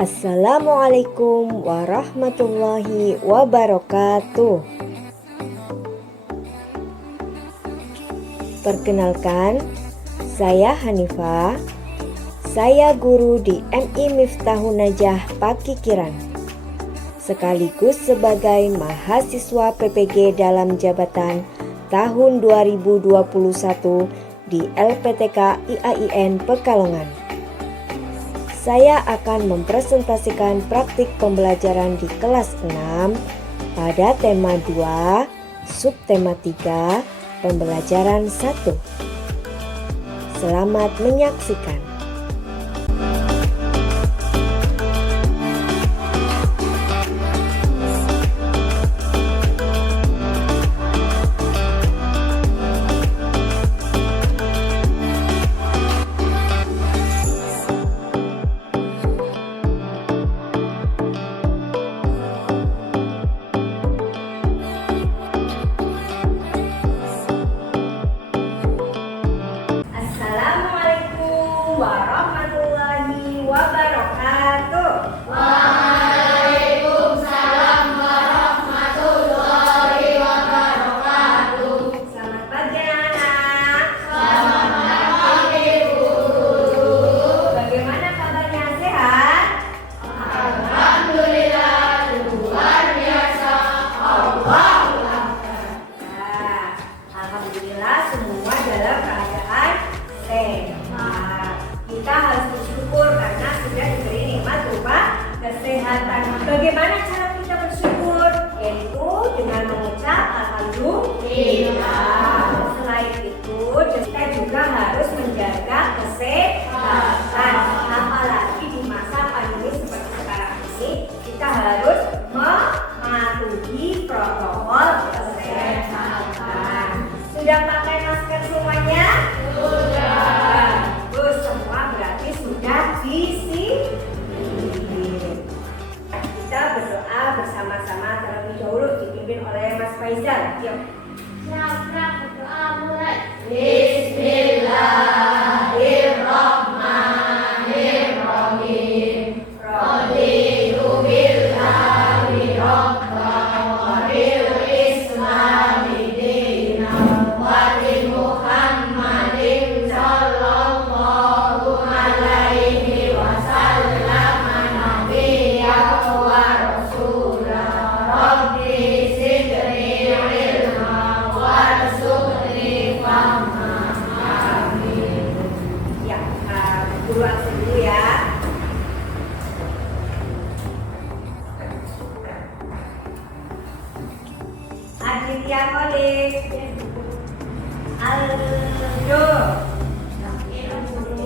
Assalamualaikum warahmatullahi wabarakatuh. Perkenalkan, saya Hanifah. Saya guru di MI Miftahun Najah Pakikiran, sekaligus sebagai mahasiswa PPG dalam jabatan tahun 2021 di LPTK IAIN Pekalongan. Saya akan mempresentasikan praktik pembelajaran di kelas 6 pada tema 2, subtema 3, pembelajaran 1. Selamat menyaksikan. Warahmatullahi wabarakatuh. Waalaikumsalam warahmatullahi wabarakatuh. Selamat pagi anak-anak. Selamat pagi guru. Bagaimana kabarnya, sehat? Alhamdulillah luar biasa. Allahu Akbar. Alhamdulillah semua dalam keadaan sehat. Kita harus bersyukur karena sudah diberi nikmat berupa kesehatan. Bagaimana cara kita bersyukur? Yaitu dengan mengucap alhamdulillah. Selain itu, kita juga harus menjaga kesehatan. Apalagi di masa pandemi seperti sekarang ini, kita harus mematuhi protokol kesehatan. Sudah pakai masker semuanya? Sudah. Semua berarti sudah disiplin. Kita berdoa bersama-sama terlebih dahulu dipimpin oleh Mas Faizal. Yuk. Siapa berdoa mulai? Bismillahirrahmanirrahim. Raditu billahi rabban wa bil islami dinan wa bi Muhammadin sallallahu alaihi wasallam nabiyyan wa rasulan. Rabbi zidni ilma warzuqni fahma. Amin. Ya, guru langsung dulu ya. Aditya Khalid, Aldo,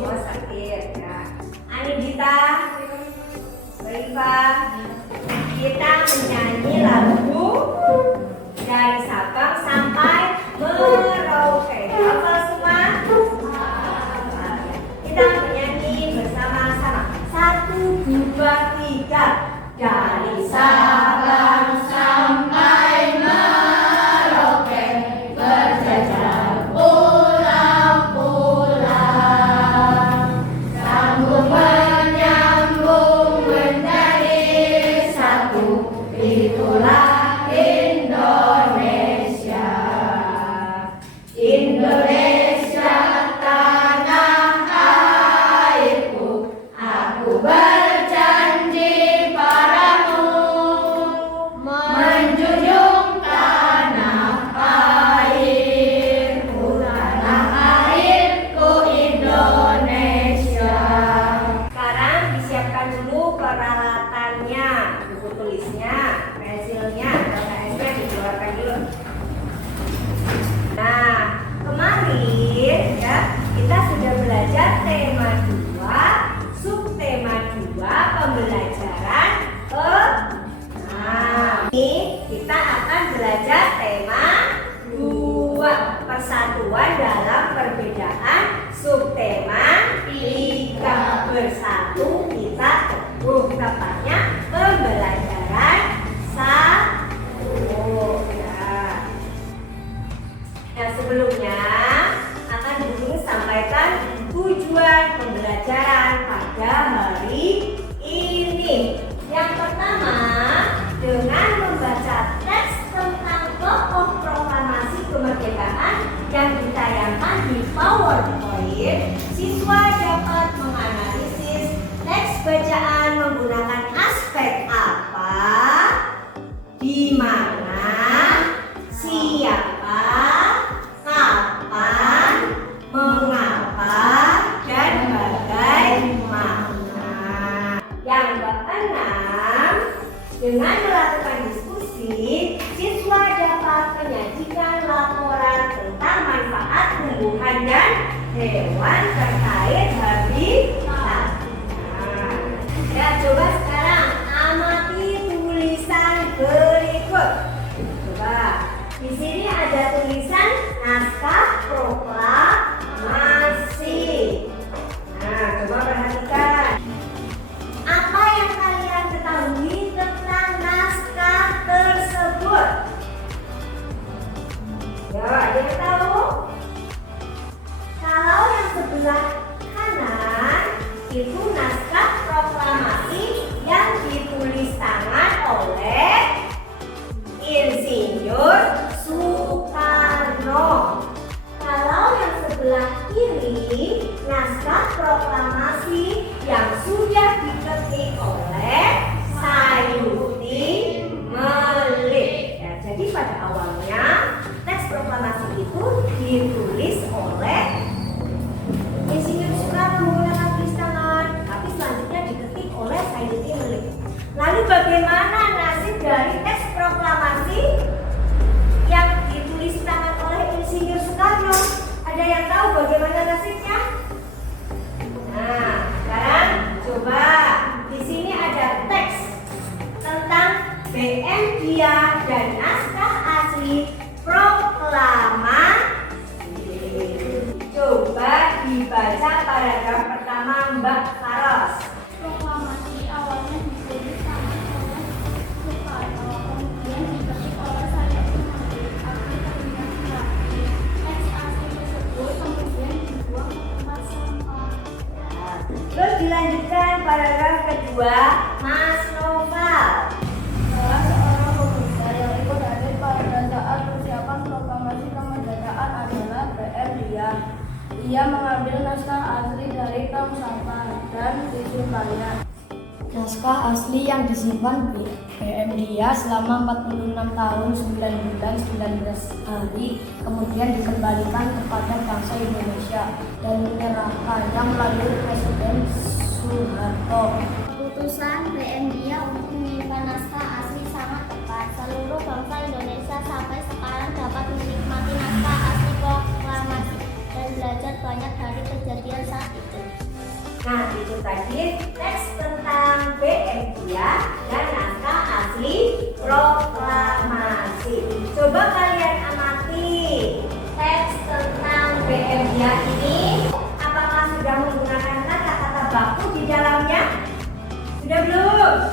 oh sakit ya. Anidita, Rifa, kita menyanyi lagu dari Sabang sampai Merauke. Hafal semua? Kita menyanyi bersama-sama. 1, 2, 3. Dari Sabang sampai Merauke berjajar pulau-pulau, sambung menyambung menjadi satu, itulah Indonesia. Indonesia tanah airku, aku berjanji padamu menjunjung tanah airku Indonesia. Sekarang disiapkan dulu peralatannya, buku tulisnya, pensilnya, LKS-nya dikeluarkan dulu. Nah, kemarin ya kita sudah belajar tema 2, subtema 2, pembelajaran ini kita akan belajar tema 2, persatuan dalam perbedaan, subtema 3, bersatu kita teguh, tepatnya pembelajaran 1 ya. Nah, sebelumnya akan Ibu sampaikan tujuan pembelajaran pada hari ini. Dengan melakukan diskusi, siswa dapat menyajikan laporan tentang manfaat tumbuhan dan hewan terkait habitat. Nah, ya coba sekarang amati tulisan berikut. Coba di sini ada tulisan naskah proklamasi. Nah, coba perhatikan. Apa yang kalian ketahui tentang naskah tersebut? Ya, ada yang tahu? Kalau yang sebelah kanan itu naskah proklamasi yang ditulis tangan oleh Insinyur Soekarno. Kalau yang sebelah kiri naskah proklamasi yang sudah diketik oleh Sayuti Melik. Ya, jadi pada awalnya teks proklamasi itu ditulis oleh Insinyur Soekarno menggunakan tulis tangan, tapi selanjutnya diketik oleh Sayuti Melik. Lalu bagaimana nasib dari teks proklamasi yang ditulis tangan oleh Insinyur Soekarno? Ada yang tahu bagaimana nasibnya? Nah, sekarang coba di sini ada teks tentang BM Dia dan naskah asli proklamasi. Coba dibaca paragraf pertama Mbak Faros. Proklamasi awalnya ditulis tangan oleh Soekarno, kemudian diketik oleh Sayuti Melik, akhirnya terakhir. Teks asli tersebut kemudian dibuang ke tempat sampah. Terus dilanjutkan paragraf kedua Mas Noval. Salah seorang pemuda yang ikut hadir pada saat persiapan proklamasi kemerdekaan adalah BM Dia. Ia mengambil naskah asli dari tong sampah dan disimpannya. Naskah asli yang disimpan BM Dia selama 46 tahun 9 bulan 19 hari kemudian dikembalikan kepada bangsa Indonesia dan menyerahkannya melalui Presiden Soeharto. Keputusan BM Dia untuk menyimpan naskah asli sangat tepat. Seluruh bangsa Indonesia sampai sekarang dapat menikmati naskah asli proklamasi dan belajar banyak dari kejadian saat itu. Nah, itu tadi teks tentang BM Dia dan naskah asli proklamasi. Coba kalian amati teks tentang BM Dia ini. Apakah sudah menggunakan kata-kata baku di dalamnya? Sudah belum?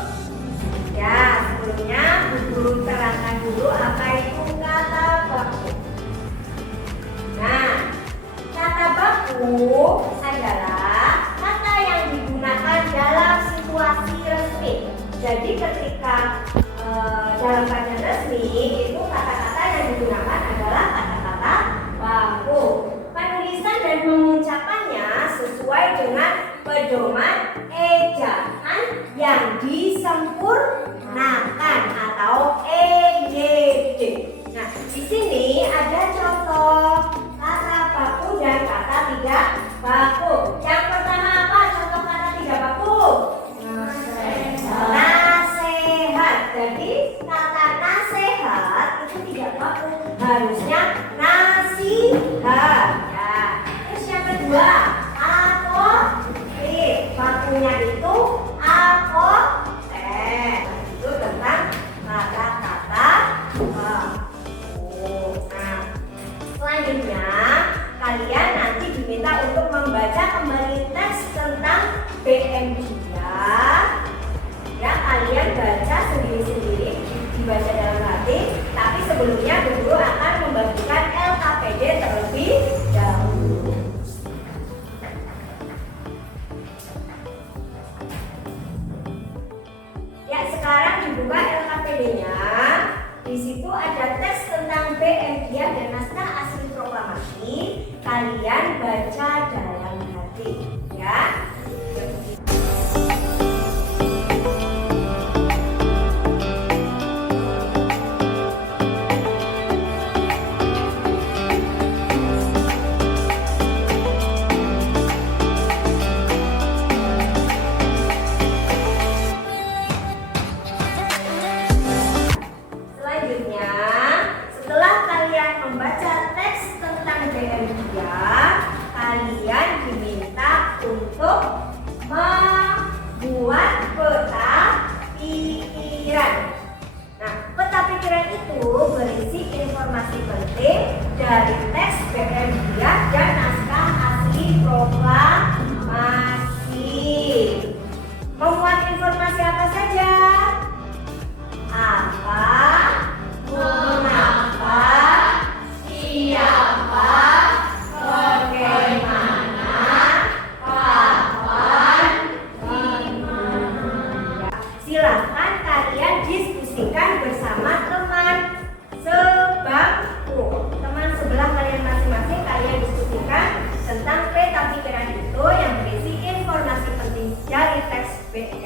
Ya, sebelumnya Bu Guru terangkan dulu apa itu kata baku. Nah, kata baku adalah kata yang digunakan dalam situasi resmi. Jadi ketika dalam keadaan resmi itu kata-kata yang digunakan adalah kata-kata baku. Penulisan dan mengucapannya sesuai dengan pedoman ejaan yang disempurnakan atau EYD. Nah, di sini ada contoh kata baku dan kata tidak baku. Yang pertama apa contoh kata tidak baku? Nasehat. Jadi kata nasehat itu tidak baku, harusnya nasihat. Ya. Terus yang kedua, apokrif. Bakunya itu apokrif. Itu tentang kata-kata baku. Nah, selanjutnya kalian nanti diminta untuk membaca kembali teks tentang BM Dia. Ya, kalian baca sendiri-sendiri, dibaca dalam hati. Tapi sebelumnya Bu Guru akan membagikan LKPD terlebih dahulu. Ya, sekarang dibuka LKPD-nya. Di situ ada teks tentang BM Dia dan naskah asli proklamasi. Kalian baca dalam hati, ya.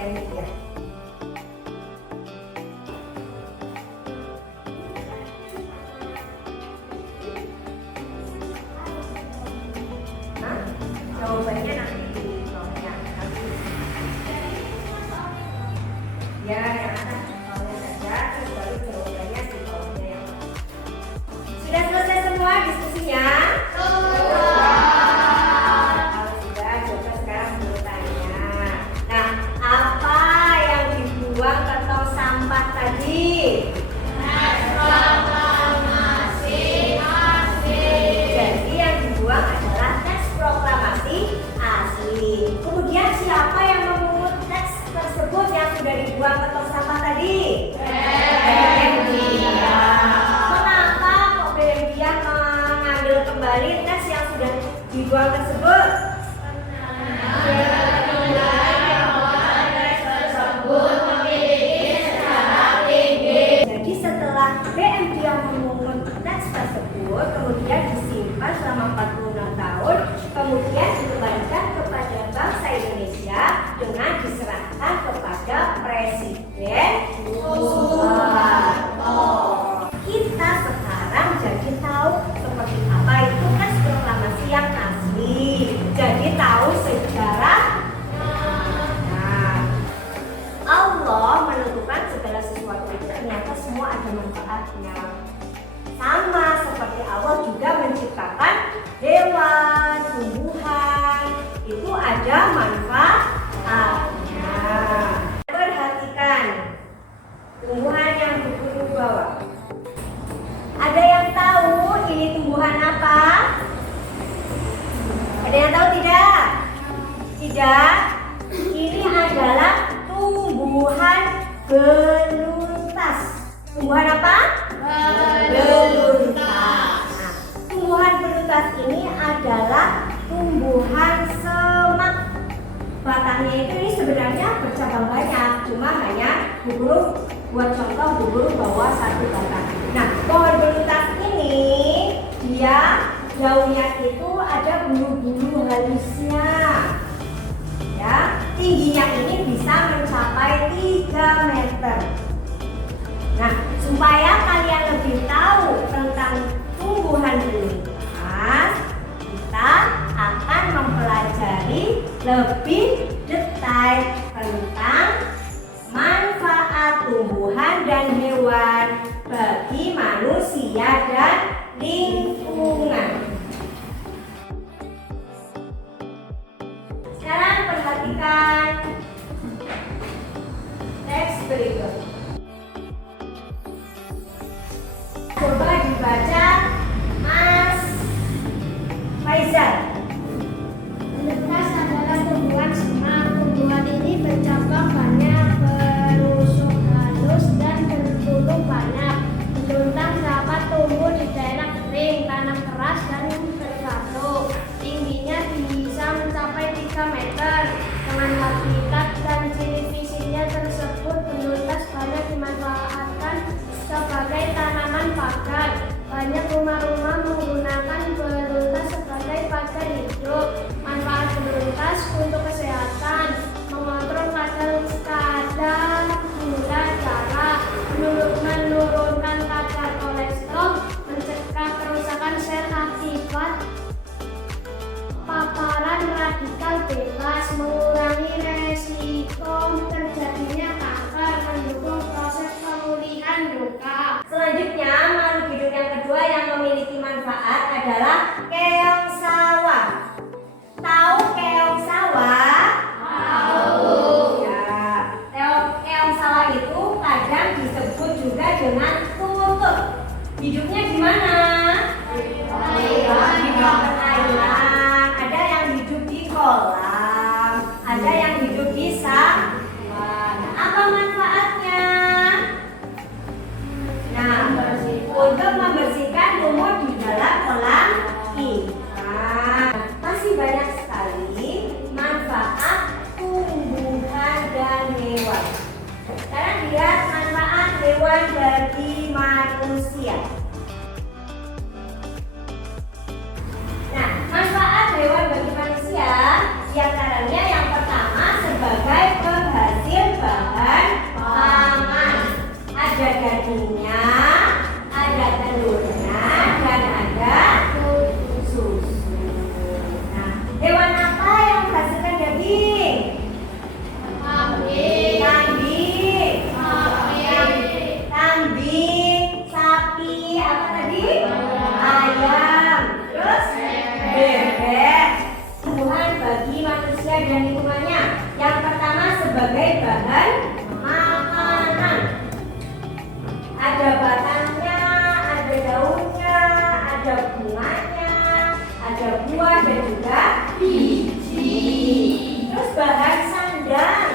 PMIA? Hah? Jawabannya nanti di kolomnya. Ya, yang atas kolomnya saja, terus baru jawabannya di kolomnya yang lain. Sudah selesai semua diskusinya? Kalau sudah, coba sekarang bertanya. Nah, apa yang dibuang ke tong sampah tadi? Jadi yang dibuang adalah teks proklamasi asli. Kemudian siapa yang memungut teks tersebut yang sudah dibuang ke tong sampah tadi? BMDIA. Mengapa kok BMDIA mengambil kembali teks yang sudah dibuang tersebut? Jadi setelah BMDIA memungut teks tersebut, kemudian disimpan selama 46 tahun, kemudian dikembalikan kepada bangsa Indonesia dengan diserahkan kepada Presiden Soeharto. Kita sekarang jadi tahu seperti apa itu teks proklamasi yang asli. Jadi tahu sejarah. Nah, Allah menentukan segala sesuatu itu ternyata semua ada manfaatnya. Sama seperti Allah juga menciptakan hewan, tumbuhan, itu ada manfaatnya. Perhatikan tumbuhan yang Guru bawa. Ada yang tahu ini tumbuhan apa? Ada yang tahu tidak? Tidak. Ini adalah tumbuhan beluntas. Tumbuhan apa? Beluntas. Nah, tumbuhan beluntas ini adalah tumbuhan semak. Batangnya itu ini sebenarnya bercabang banyak, cuma hanya Bu Guru buat contoh, Bu Guru bawa satu batang. Nah, pohon beluntas ini dia daunnya itu ada bulu-bulu halusnya. Ya, tingginya ini bisa mencapai 3 meter. Nah, supaya kalian lebih tahu tentang tumbuhan beluntas, kita akan mempelajari lebih detail tentang manfaat tumbuhan dan hewan bagi manusia dan lingkungan. Sekarang perhatikan teks berikut. Coba dibaca Mas Faizal. Beluntas adalah tumbuhan semak. Tumbuhan ini bercabang banyak, berusuk halus dan berbulu banyak. Beluntas dapat tumbuh di daerah kering, tanah keras dan berbatu. Tingginya bisa mencapai 3 meter. Dengan habitat dan ciri fisiknya tersebut, beluntas banyak dimanfaatkan sebagai tanaman pagar. Banyak rumah-rumah menggunakan beluntas sebagai pagar hidup. Manfaat beluntas untuk kesehatan: mengontrol kadar gula darah, menurunkan kadar kolesterol, mencegah kerusakan sel akibat paparan radikal bebas, mengurangi resiko terjadinya kanker, mendukung proses pemulihan luka. Selanjutnya, makhluk hidup yang kedua yang memiliki manfaat adalah keong sawah. Tahu keong sawah? Tahu. Ya, keong sawah itu kadang disebut juga dengan tutut. Hidupnya di mana? Di perairan. Ada yang hidup di kolam, ada yang hidup di sawah. Apa manfaatnya? Nah, untuk membersihkan lumut di dalam kolam ikan. Masih banyak sekali manfaat tumbuhan dan hewan. Sekarang lihat manfaat hewan bagi manusia. Nah, manfaat hewan bagi manusia diantaranya yang pertama sebagai penghasil sebagai bahan makanan. Ada batangnya, ada daunnya, ada bunganya, ada buah dan juga biji. Terus bahan sandang.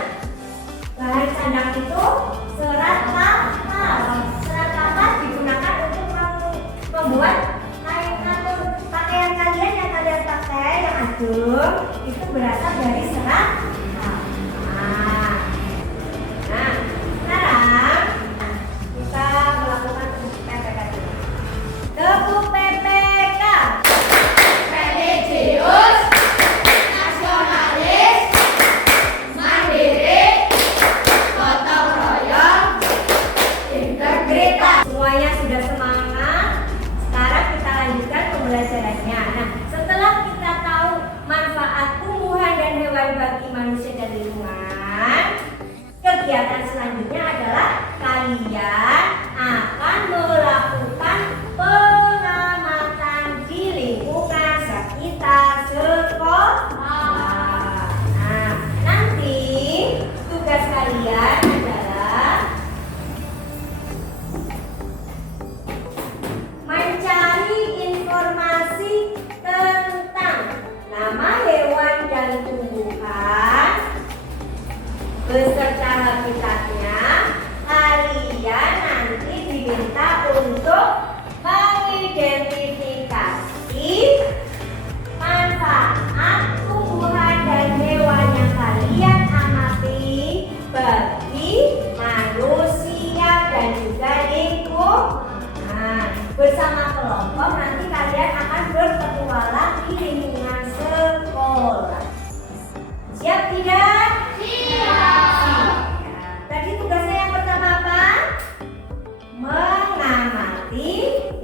Bahan sandang itu serat kapas. Serat kapas digunakan untuk membuat kain atau pakaian kalian yang kalian pakai yang adem itu berasal dari serat kapas. Nah, sekarang kita melakukan tepuk PPK dulu. Tepuk PPK. Religius, nasionalis, mandiri, gotong royong, integritas. Semuanya sudah semangat. Sekarang kita lanjutkan pembelajarannya. Nah, setelah kita tahu manfaat tumbuhan dan hewan bagi manusia dan lingkungan, kegiatan selanjutnya adalah kalian akan melakukan pengamatan di lingkungan sekitar sekolah. Nah, nanti tugas kalian adalah mencari informasi tentang nama hewan dan tumbuhan beserta habitatnya. Kalian nanti diminta untuk mengidentifikasi manfaat tumbuhan dan hewan yang kalian amati bagi manusia dan juga lingkungan. Bersama kelompok nanti kalian akan berpetualang di lingkungan sekolah. Siap tidak? Siap. Tadi tugasnya yang pertama apa? Mengamati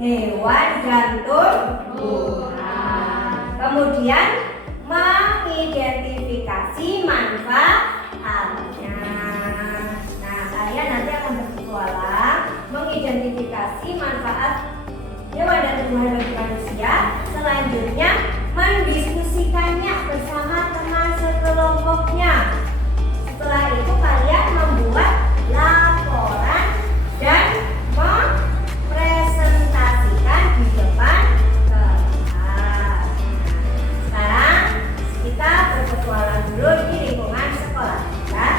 hewan dan tumbuhan. Kemudian mengidentifikasi manfaatnya. Nah, kalian nanti akan berpetualang mengidentifikasi manfaat hewan dan tumbuhan bagi manusia. Selanjutnya mendiskusikannya bersama teman sekelompoknya. Setelah itu kalian membuat laporan dan mempresentasikan di depan kelas. Sekarang kita berpetualang dulu di lingkungan sekolah ya.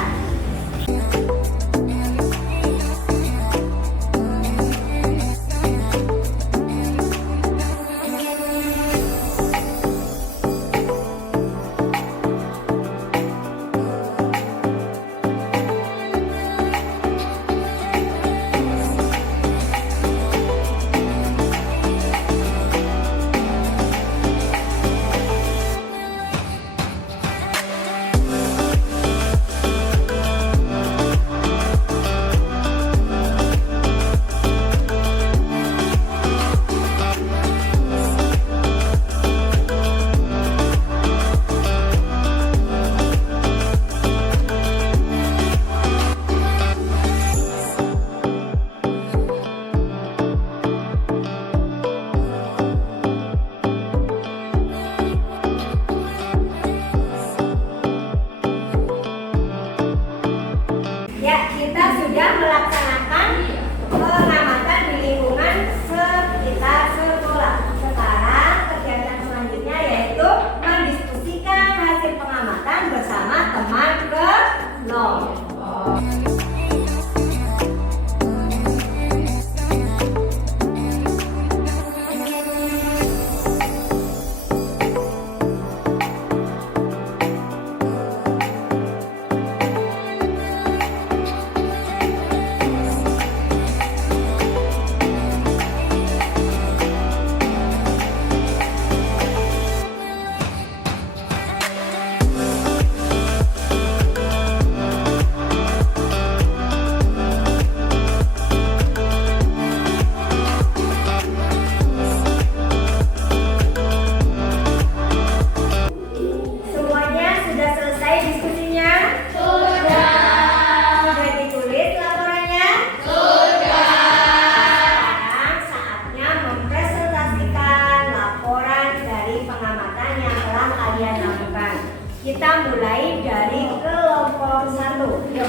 Ya, kita sudah melaksanakan pengamatan di lingkungan sekitar sekolah. Sekarang kegiatan selanjutnya yaitu mendiskusikan hasil pengamatan bersama teman kelompok.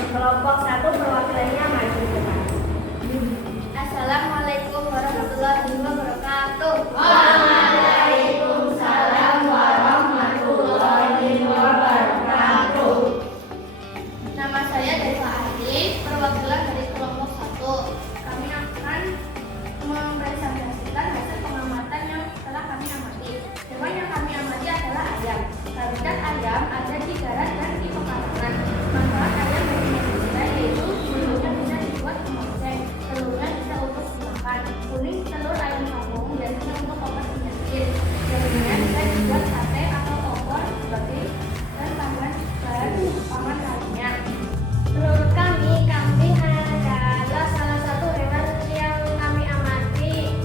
Kelompok 1 perwakilannya maju ke depan. Assalamualaikum warahmatullahi wabarakatuh. Waalaikumsalam warahmatullahi wabarakatuh. Nama saya Deva Arif, perwakilan dari kelompok 1. Kami akan mempresentasikan hasil pengamatan yang telah kami amati. Hewan yang kami amati adalah ayam. Habitat ayam ada di darat dan di pekarangan. Manfaat ayam bagi manusia yaitu bulunya bisa dibuat kemoceng, telurnya bisa untuk dimakan. Kuning telur ayam kampung biasanya untuk obat penyakit. Dagingnya bisa dibuat sate atau opor sebagai dan tambahan bahan pangan lainnya. Menurut kami, kambing adalah salah satu hewan yang kami amati.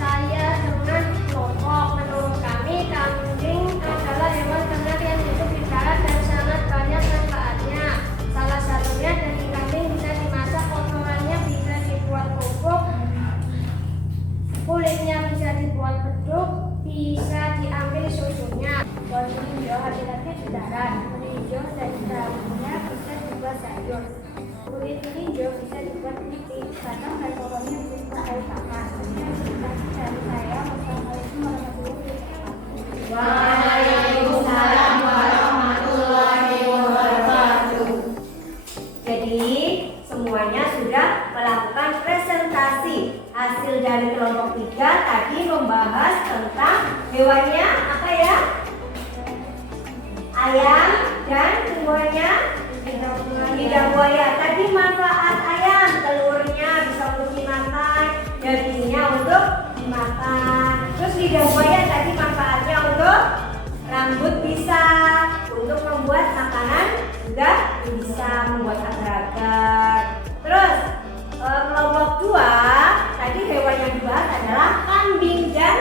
Saya dengan kelompok. Menurut kami, kambing adalah hewan ternak yang hidup di darat dan sangat banyak manfaatnya. Salah satunya daging kambing bisa dimasak, kotorannya bisa dibuat pupuk, kulitnya bisa dibuat beduk, bisa diambil susunya. Pohon melinjo habitatnya di darat. Melinjo dan daunnya bisa dibuat sayur. Kulit melinjo bisa dibuat keripik. Batang dan pohonnya bisa dibuat air panas. Sekian presentasi dari saya. Wassalamualaikum warahmatullahi wabarakatuh. Waalaikumsalam warahmatullahi wabarakatuh. Jadi semuanya sudah melakukan presentasi. Hasil dari kelompok 3 tadi membahas tentang hewannya apa ya? Ayam dan semuanya lidah buaya. Tadi manfaat ayam, telurnya bisa untuk dimakan, dagingnya untuk dimakan. Terus lidah buaya tadi manfaatnya untuk rambut bisa, untuk membuat makanan juga bisa, membuat agar-agar. Terus kelompok 2 tadi hewan yang dibahas adalah kambing dan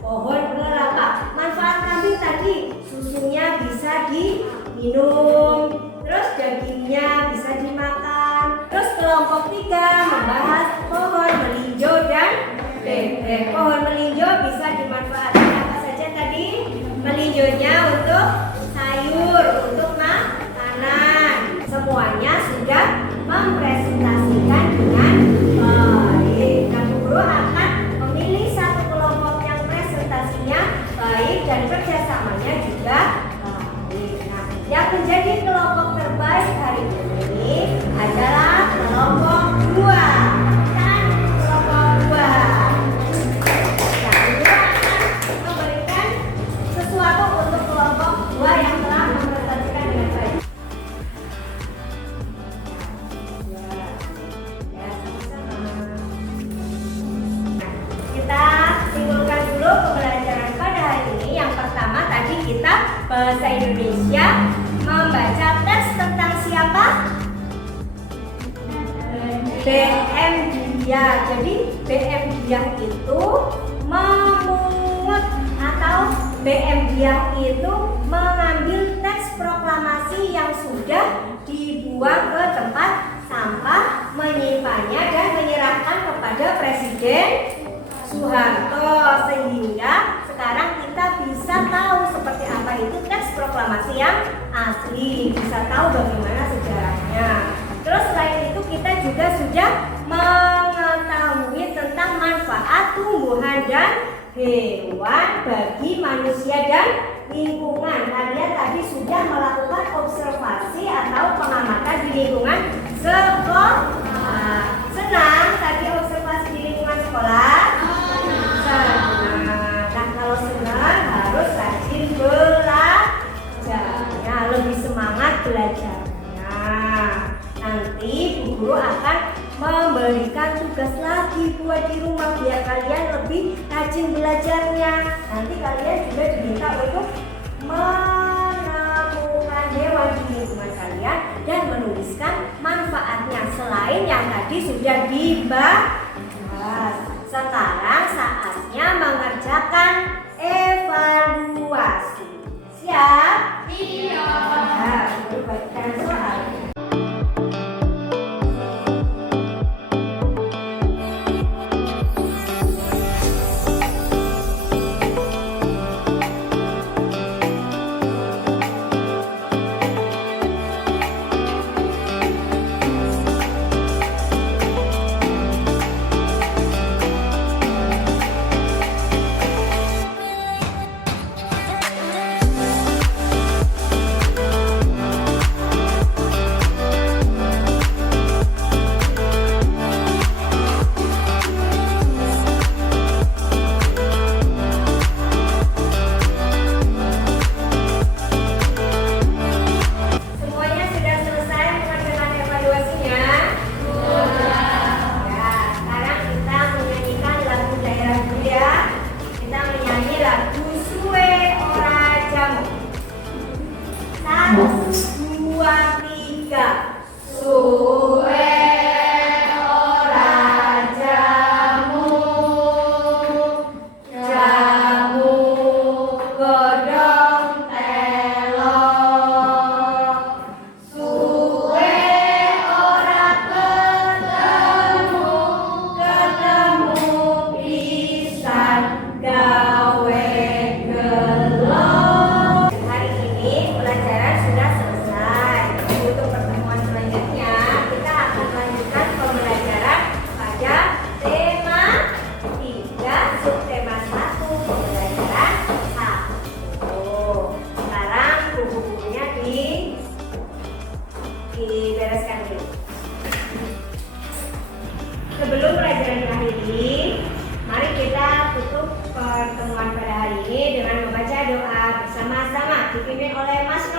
pohon kelapa. Manfaat kambing tadi susunya bisa diminum, terus dagingnya bisa dimakan. Terus kelompok 3 membahas pohon melinjo dan bebek. Pohon melinjo bisa dimanfaatkan apa saja tadi? Melinjonya untuk sayur, untuk makanan. Semuanya sudah mempresentasikan dengan baik. Nah, guru akan memilih satu kelompok yang presentasinya baik dan kerjasamanya juga baik. Nah, yang menjadi kelompok terbaik hari ini adalah kelompok 2. Kan kelompok 2. Nah, guru akan memberikan sesuatu untuk kelompok 2 yang telah mempresentasikan dengan baik. Ya, sama-sama. Nah, kita simpulkan dulu pembelajaran pada hari ini. Yang pertama tadi kita bahasa Indonesia membaca teks tentang siapa? BM Dia. Jadi BM Dia itu memungut atau BM Dia itu mengambil teks proklamasi yang sudah dibuang ke tempat sampah, menyimpannya dan menyerahkan kepada Presiden Soeharto, sehingga sekarang kita bisa tahu seperti apa itu teks proklamasi yang asli, bisa tahu bagaimana sejarahnya. Terus selain itu kita juga sudah mengetahui tentang manfaat tumbuhan dan hewan bagi manusia dan lingkungan. Kalian tadi sudah melakukan observasi atau pengamatan di lingkungan sekolah. Senang tadi observasi di lingkungan sekolah? Senang. Nah, kalau senang harus rajin belajarnya, lebih semangat belajarnya. Nanti Bu Guru akan memberikan tugas lagi buat di rumah biar kalian lebih rajin belajarnya. Nanti kalian juga diminta untuk menemukan hewan di lingkungan kalian dan menuliskan manfaatnya selain yang tadi sudah dibahas. Sekarang saatnya mengerjakan evaluasi. Siap? Iya. Nah, berbaikan soal. 3. Suwe ora jamu, jamu godhong telo. Suwe ora ketemu, ketemu pisan gawe gelo. Hari ini pelajaran sudah selesai. Untuk pertemuan selanjutnya kita akan lanjutkan pembelajaran pada tema 3 subtema 1 pembelajaran 1. Sekarang buku-bukunya dibereskan dulu. Sebelum pelajaran diakhiri, mari kita tutup pertemuan pada hari ini dengan membaca doa bersama-sama dipimpin oleh Mas